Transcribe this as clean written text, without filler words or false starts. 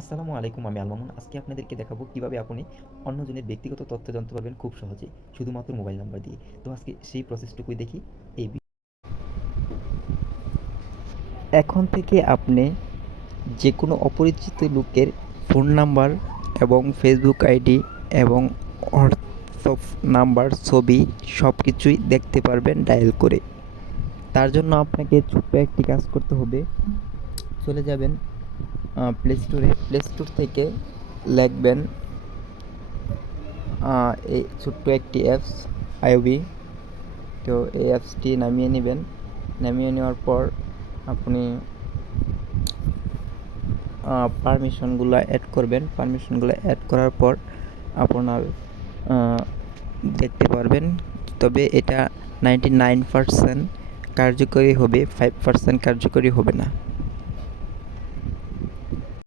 আসসালামু আলাইকুম, আমি আলমামুন। আজকে আপনাদেরকে দেখাবো কিভাবে আপনি অন্যজনের ব্যক্তিগত তথ্য জানতে পারবেন খুব সহজেই, শুধুমাত্র মোবাইল নাম্বার দিয়ে। তো আজকে সেই প্রসেসটুকুই দেখি এই এখন থেকে আপনি যে কোনো অপরিচিত লোকের ফোন নাম্বার এবং ফেসবুক আইডি এবং হোয়াটসঅ্যাপ নাম্বার, ছবি সব কিছুই দেখতে পারবেন ডায়াল করে। তার জন্য আপনাকে ছোট্ট একটি কাজ করতে হবে। চলে যাবেন প্লে স্টোর থেকে লিখবেন এই ছোট্ট একটি অ্যাপস আইওবি। তো এই অ্যাপসটি নামিয়ে নেবেন। নামিয়ে নেওয়ার পর আপনি পারমিশনগুলো অ্যাড করবেন। পারমিশনগুলো অ্যাড করার পর আপনার দেখতে পারবেন। তবে এটা 99% কার্যকরী হবে, 5% কার্যকরী হবে না।